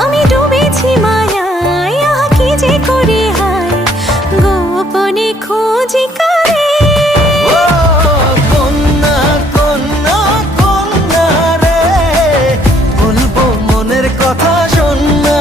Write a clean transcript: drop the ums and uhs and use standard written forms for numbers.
আমি ডুবেছি মায়ায়, আহা কি যে করি হায়, গোপনে খোঁজি করে। ও কন্যা কন্যা কন্যা রে, বলবো মনের কথা শোন না।